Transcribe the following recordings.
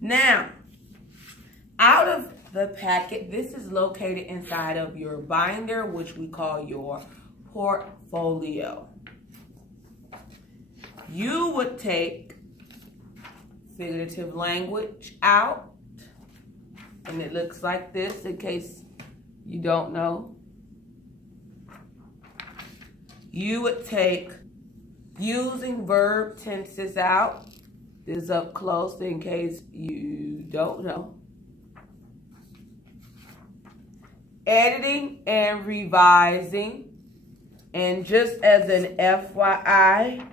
Now, out of the packet, this is located inside of your binder, which we call your portfolio. You would take figurative language out, and it looks like this in case you don't know. You would take using verb tenses out. This is up close in case you don't know. Editing and revising. And just as an FYI,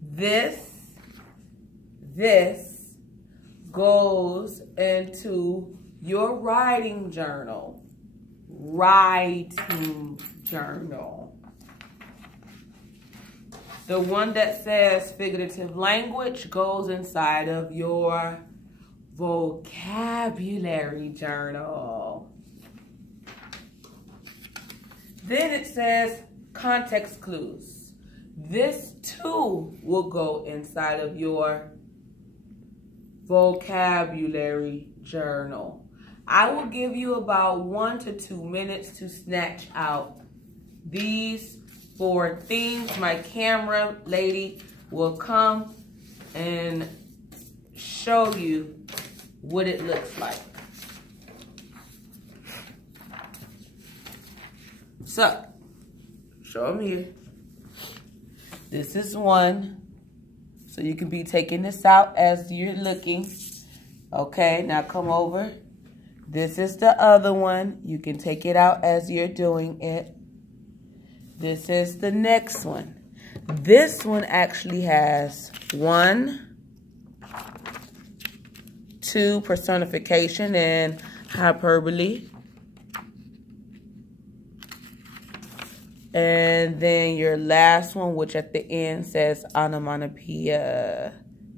this goes into your writing journal. Writing journal. The one that says figurative language goes inside of your vocabulary journal. Then it says context clues. This too will go inside of your vocabulary journal. I will give you about 1 to 2 minutes to snatch out these 4 things. My camera lady will come and show you what it looks like. So, show them here. This is one. So you can be taking this out as you're looking. Okay, now come over. This is the other one. You can take it out as you're doing it. This is the next one. This one actually has 1, 2 personification and hyperbole. And then your last one, which at the end says onomatopoeia.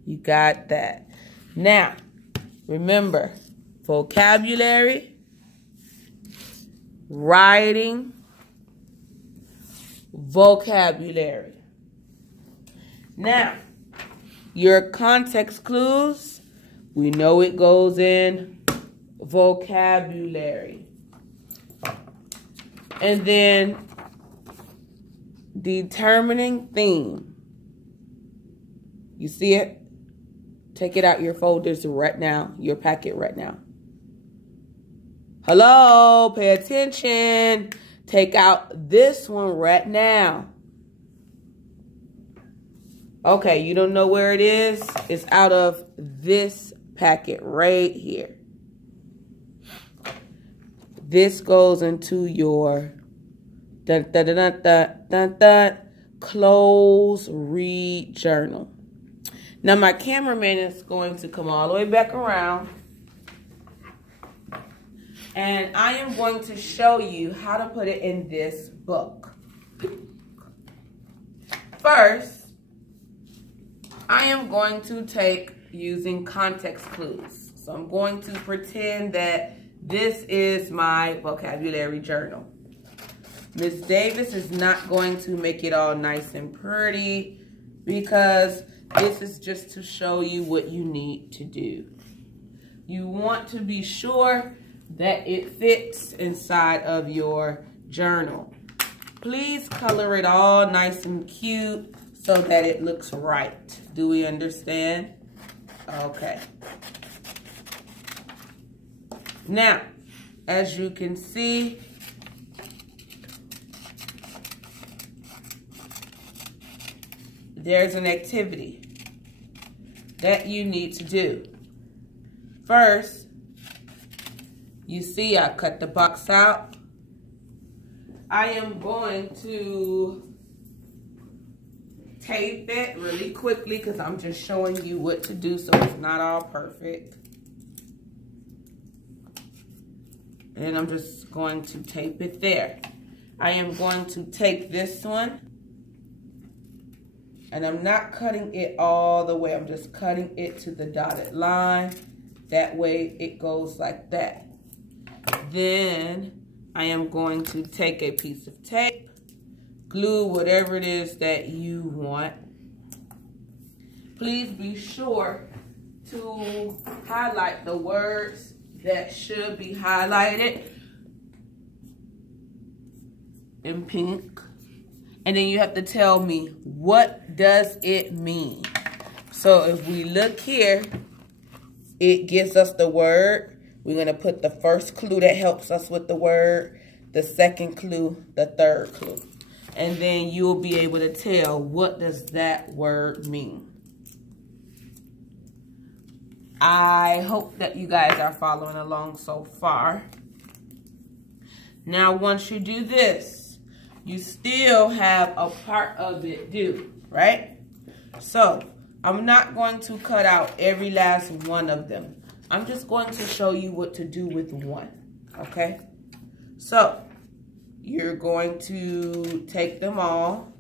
You got that. Now, remember, vocabulary, writing, vocabulary. Now, your context clues, we know it goes in vocabulary. And then determining theme. You see it? Take it out your folders right now, your packet right now. Hello, pay attention. Take out this one right now. Okay, you don't know where it is? It's out of this packet right here. This goes into your close read journal. Now my cameraman is going to come all the way back around. And I am going to show you how to put it in this book. First, I am going to take using context clues. So I'm going to pretend that this is my vocabulary journal. Miss Davis is not going to make it all nice and pretty because this is just to show you what you need to do. You want to be sure that it fits inside of your journal. Please color it all nice and cute so that it looks right. Do we understand? Okay. Now, as you can see, there's an activity that you need to do. First, you see I cut the box out. I am going to tape it really quickly because I'm just showing you what to do so it's not all perfect. And I'm just going to tape it there. I am going to take this one. And I'm not cutting it all the way. I'm just cutting it to the dotted line. That way it goes like that. Then I am going to take a piece of tape, glue whatever it is that you want. please be sure to highlight the words that should be highlighted in pink. And then you have to tell me, what does it mean? So if we look here, it gives us the word. We're going to put the first clue that helps us with the word, the second clue, the third clue. And then you'll be able to tell, what does that word mean? I hope that you guys are following along so far. Now, once you do this, you still have a part of it due, right? So, I'm not going to cut out every last one of them. I'm just going to show you what to do with one, okay? So, you're going to take them all.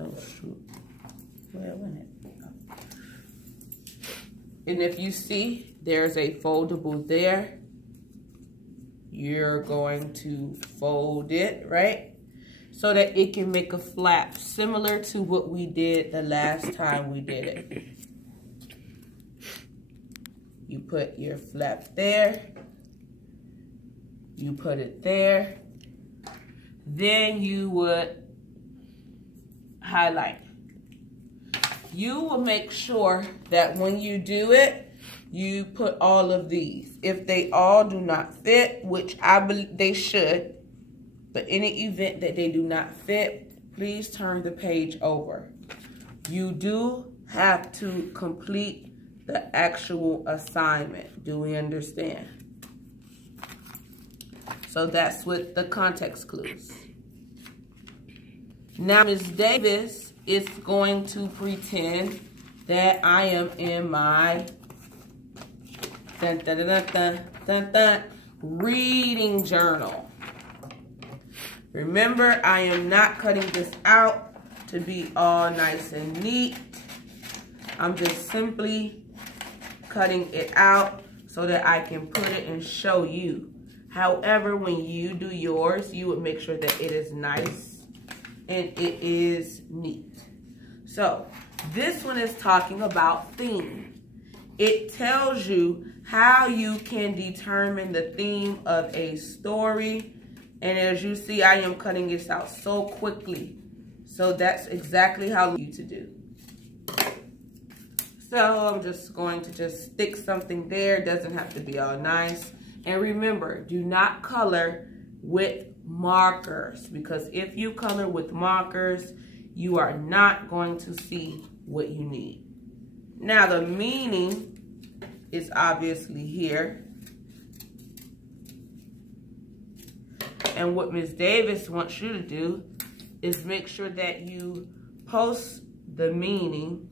Oh, shoot. Where went it? And if you see, there's a foldable there. You're going to fold it, right? So that it can make a flap, similar to what we did the last time we did it. You put your flap there. You put it there. Then you would highlight. You will make sure that when you do it, you put all of these. If they all do not fit, which I believe they should, but in the event that they do not fit, please turn the page over. You do have to complete the actual assignment. Do we understand? So that's with the context clues. Now, Ms. Davis is going to pretend that I am in my reading journal. Remember, I am not cutting this out to be all nice and neat. I'm just simply cutting it out so that I can put it and show you. However, when you do yours, you would make sure that it is nice and it is neat. So, this one is talking about theme. It tells you how you can determine the theme of a story. And as you see, I am cutting this out so quickly. So that's exactly how you to do. So I'm just going to stick something there. It doesn't have to be all nice. And remember, do not color with markers, because if you color with markers, you are not going to see what you need. Now the meaning is obviously here. And what Ms. Davis wants you to do is make sure that you post the meaning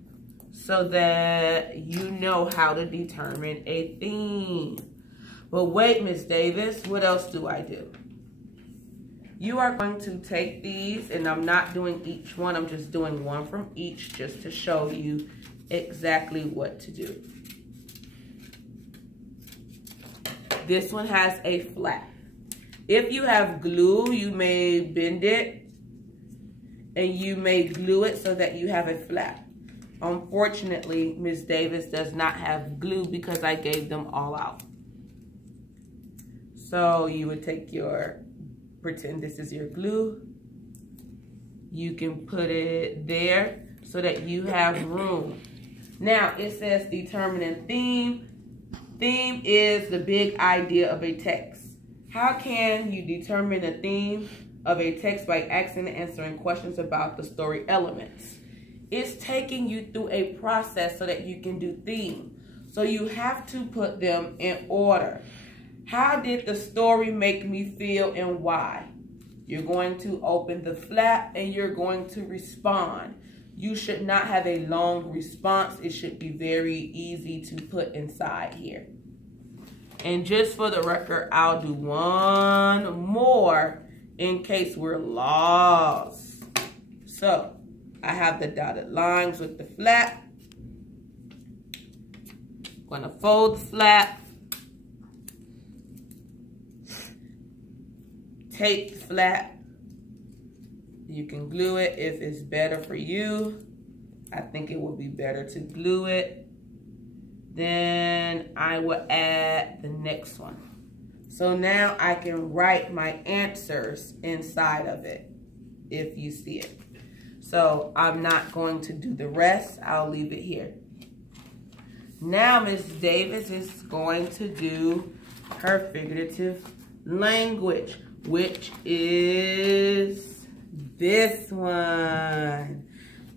so that you know how to determine a theme. But wait, Ms. Davis, what else do I do? You are going to take these, and I'm not doing each one. I'm just doing one from each just to show you exactly what to do. This one has a flap. If you have glue, you may bend it and you may glue it so that you have a flap. Unfortunately, Ms. Davis does not have glue because I gave them all out. So you would take your, pretend this is your glue. You can put it there so that you have room. Now it says determining theme. Theme is the big idea of a text. How can you determine the theme of a text? By asking and answering questions about the story elements. It's taking you through a process so that you can do theme. So you have to put them in order. How did the story make me feel and why? You're going to open the flap and you're going to respond. You should not have a long response. It should be very easy to put inside here. And just for the record, I'll do one more in case we're lost. So, I have the dotted lines with the flap. I'm going to fold the flap. Take the flap. You can glue it if it's better for you. I think it would be better to glue it. Then I will add the next one. So now I can write my answers inside of it, if you see it. So I'm not going to do the rest. I'll leave it here. Now Ms. Davis is going to do her figurative language, which is this one.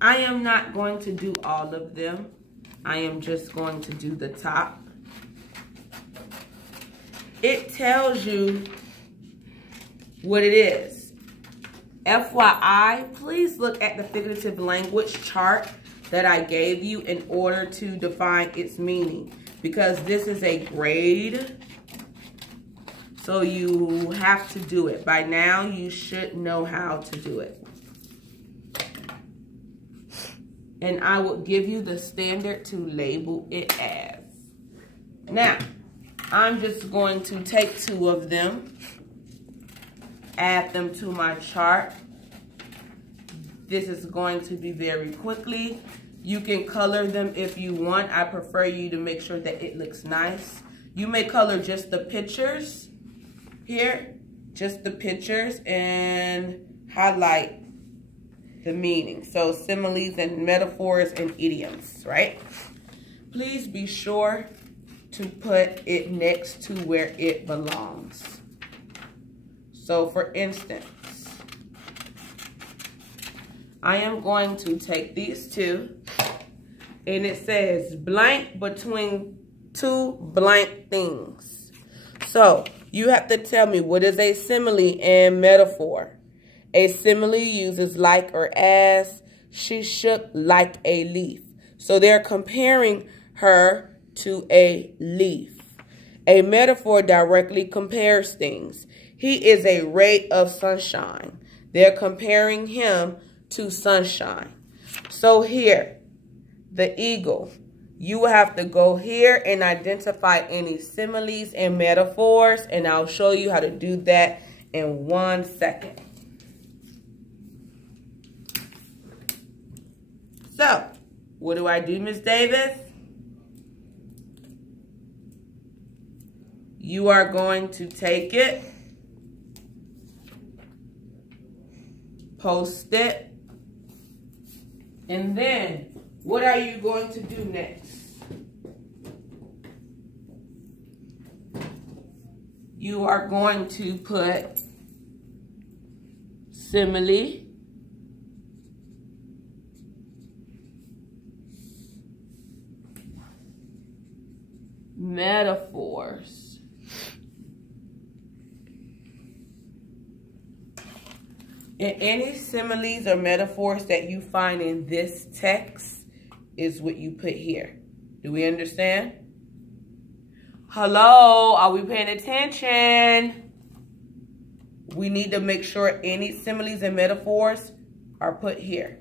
I am not going to do all of them. I am just going to do the top. It tells you what it is. FYI, please look at the figurative language chart that I gave you in order to define its meaning, because this is a grade, so you have to do it. By now, you should know how to do it. And I will give you the standard to label it as. Now, I'm just going to take 2 of them, add them to my chart. This is going to be very quickly. You can color them if you want. I prefer you to make sure that it looks nice. You may color just the pictures here, just the pictures, and highlight the meaning. So similes and metaphors and idioms, right? Please be sure to put it next to where it belongs. So for instance, I am going to take these 2, and it says blank between 2 blank things. So you have to tell me, what is a simile and metaphor? A simile uses like or as. She shook like a leaf. So they're comparing her to a leaf. A metaphor directly compares things. He is a ray of sunshine. They're comparing him to sunshine. So here, the eagle. You will have to go here and identify any similes and metaphors, and I'll show you how to do that in 1 second. So, what do I do, Ms. Davis? You are going to take it, post it, and then what are you going to do next? You are going to put simile, metaphors, and any similes or metaphors that you find in this text is what you put here. Do we understand? Hello, are we paying attention? We need to make sure any similes and metaphors are put here.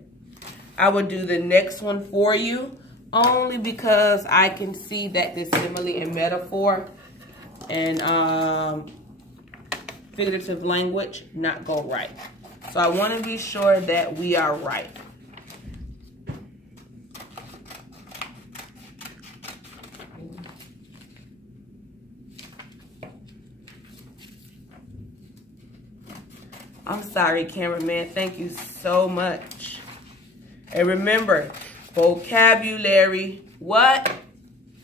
I will do the next one for you only because I can see that the simile and metaphor and figurative language not go right. So I want to be sure that we are right. I'm sorry, cameraman. Thank you so much. And remember, vocabulary what?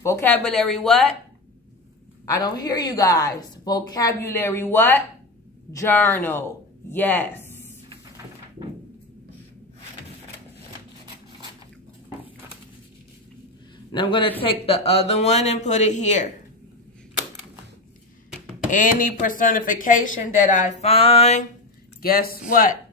Vocabulary what? I don't hear you guys. Vocabulary what? Journal. Yes. Now I'm going to take the other one and put it here. Any personification that I find, guess what?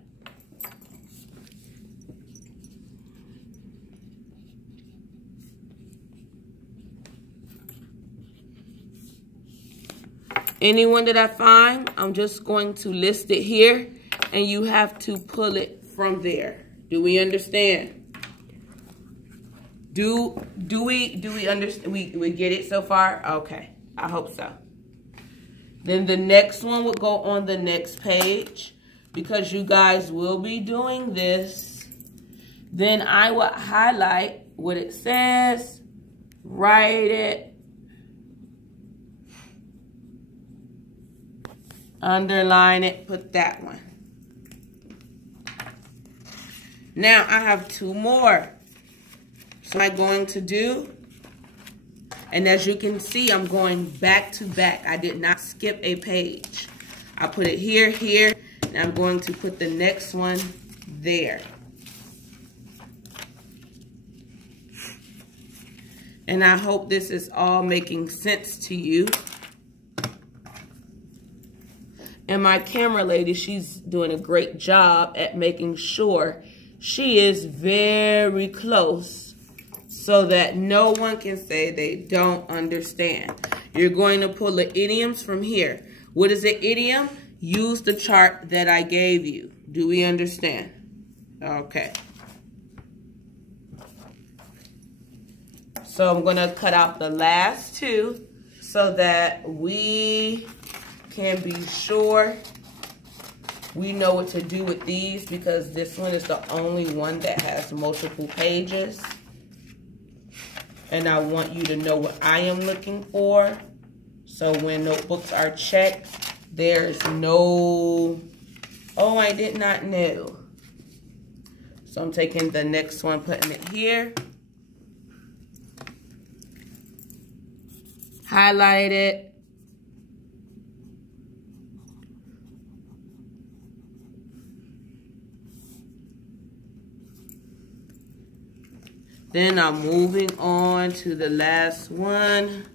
Anyone that I find, I'm just going to list it here, and you have to pull it from there. Do we understand? Do we understand? We get it so far? Okay, I hope so. Then the next one will go on the next page. because you guys will be doing this, then I will highlight what it says, write it, underline it, put that one. Now I have 2 more. So I'm going to do, and as you can see, I'm going back to back. I did not skip a page. I put it here, here, and I'm going to put the next one there. And I hope this is all making sense to you. And my camera lady, she's doing a great job at making sure she is very close so that no one can say they don't understand. You're going to pull the idioms from here. What is an idiom? Use the chart that I gave you. Do we understand? Okay. So I'm going to cut out the last 2 so that we can be sure we know what to do with these, because this one is the only one that has multiple pages. And I want you to know what I am looking for. So when notebooks are checked, there's no, oh, I did not know. So I'm taking the next one, putting it here. Highlight it. Then I'm moving on to the last one.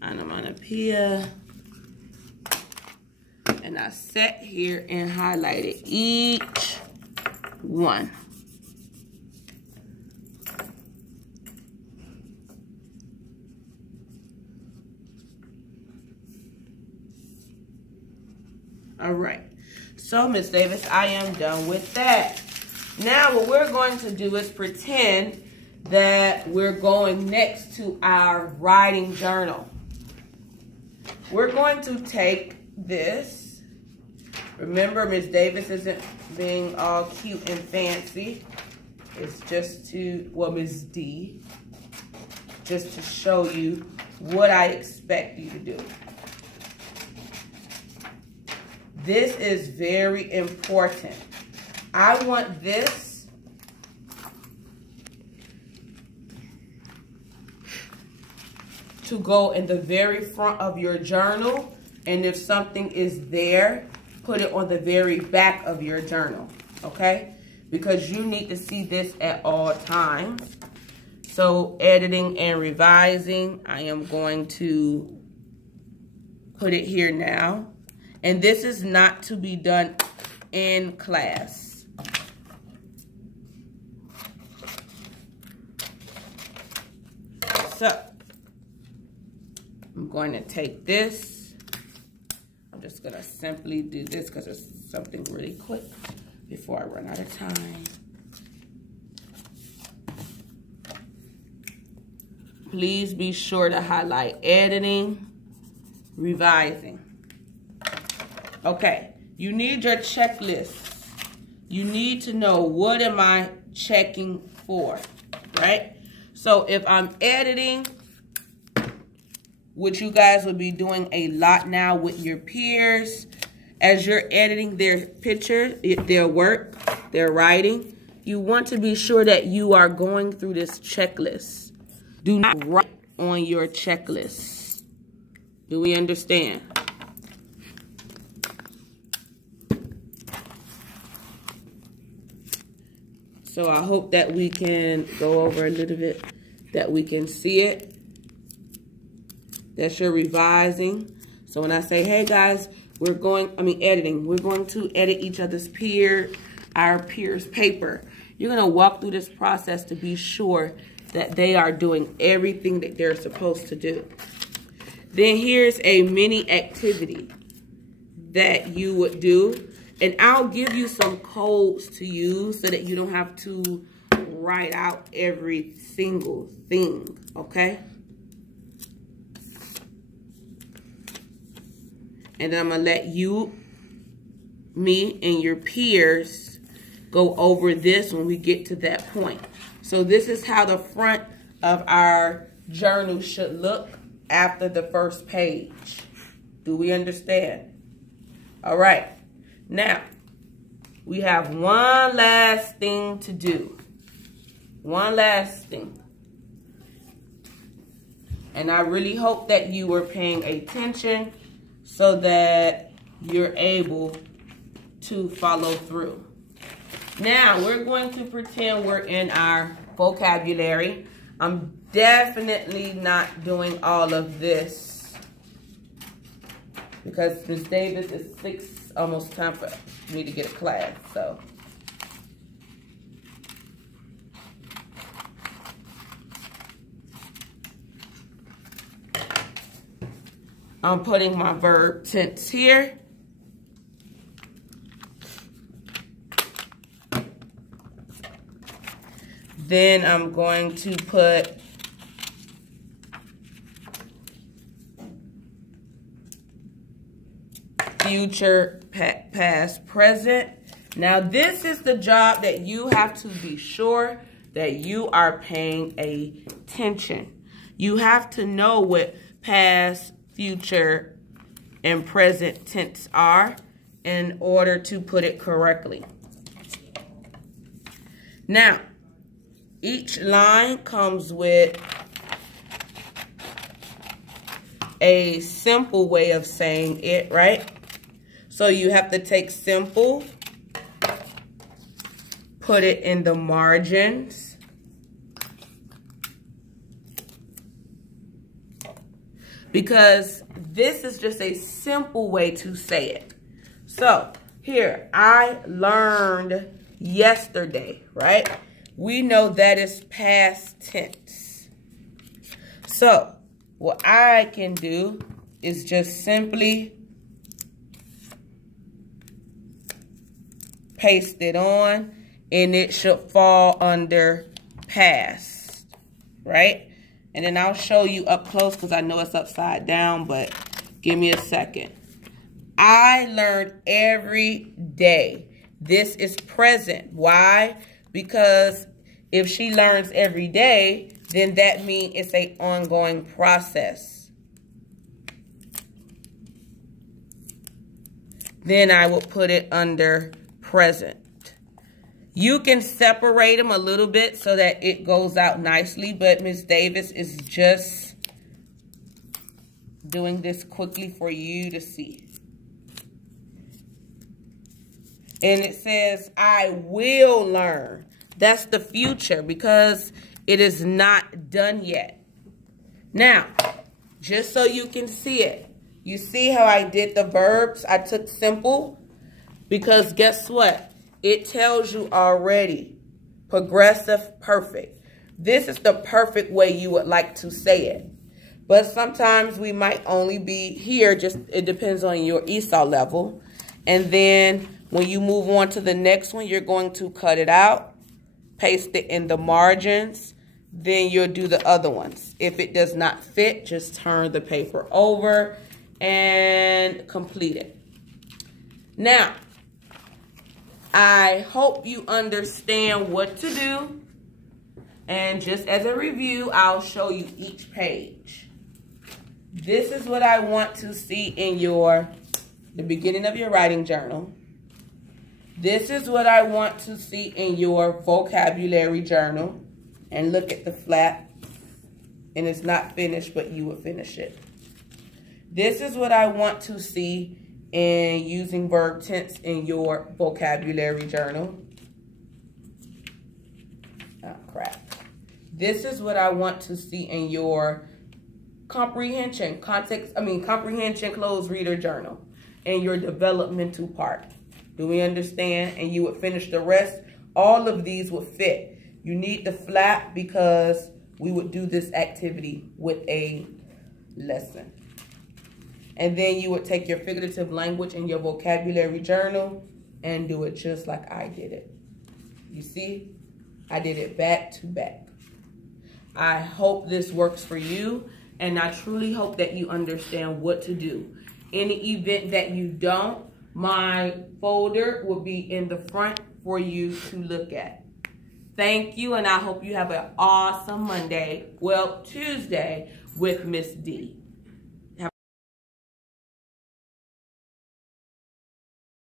Onomatopoeia. And I sat here and highlighted each one. All right. So, Miss Davis, I am done with that. Now, what we're going to do is pretend that we're going next to our writing journal. We're going to take this. Remember, Miss Davis isn't being all cute and fancy. It's just to, well, Miss D, just to show you what I expect you to do. This is very important. I want this to go in the very front of your journal, and if something is there, put it on the very back of your journal, okay? Because you need to see this at all times. So editing and revising, I am going to put it here now. And this is not to be done in class. So, I'm going to take this. I'm just going to simply do this because it's something really quick before I run out of time. Please be sure to highlight editing, revising. Okay, you need your checklist. You need to know, what am I checking for, right? So if I'm editing, which you guys will be doing a lot now with your peers, as you're editing their picture, their work, their writing, you want to be sure that you are going through this checklist. Do not write on your checklist. Do we understand? So I hope that we can go over a little bit, that we can see it. That's your revising. So when I say, hey guys, editing. We're going to edit each other's our peers' paper. You're going to walk through this process to be sure that they are doing everything that they're supposed to do. Then here's a mini activity that you would do. And I'll give you some codes to use so that you don't have to write out every single thing, okay? And then I'm going to let you me and your peers go over this when we get to that point. So this is how the front of our journal should look after the first page. Do we understand? All right. Now, we have one last thing to do. One last thing. And I really hope that you were paying attention so that you're able to follow through. Now, we're going to pretend we're in our vocabulary. I'm definitely not doing all of this because Ms. Davis is almost time for me to get a class, so. I'm putting my verb tense here. Then I'm going to put future, past, present. Now this is the job that you have to be sure that you are paying attention. You have to know what past, future, and present tense are in order to put it correctly. Now, each line comes with a simple way of saying it, right? So you have to take simple, put it in the margins, because this is just a simple way to say it. So here, I learned yesterday, right? We know that is past tense. So what I can do is just simply paste it on, and it should fall under past, right? And then I'll show you up close because I know it's upside down, but give me a second. I learned every day. This is present. Why? Because if she learns every day, then that means it's an ongoing process. Then I will put it under present. You can separate them a little bit so that it goes out nicely, but Ms. Davis is just doing this quickly for you to see. And it says, I will learn. That's the future because it is not done yet. Now, just so you can see it, you see how I did the verbs? I took simple because guess what? It tells you already, progressive, perfect. This is the perfect way you would like to say it. But sometimes we might only be here, just it depends on your ESOL level. And then when you move on to the next one, you're going to cut it out, paste it in the margins, then you'll do the other ones. If it does not fit, just turn the paper over and complete it. Now, I hope you understand what to do. And just as a review, I'll show you each page. This is what I want to see in the beginning of your writing journal. This is what I want to see in your vocabulary journal. And look at the flap. And it's not finished, but you will finish it. This is what I want to see in using verb tense in your vocabulary journal. Oh, crap. This is what I want to see in your comprehension closed reader journal and your developmental part. Do we understand? And you would finish the rest. All of these would fit. You need the flap because we would do this activity with a lesson. And then you would take your figurative language in your vocabulary journal and do it just like I did it. You see? I did it back to back. I hope this works for you, and I truly hope that you understand what to do. In the event that you don't, My folder will be in the front for you to look at. Thank you, and I hope you have an awesome Monday, well, Tuesday with Miss D.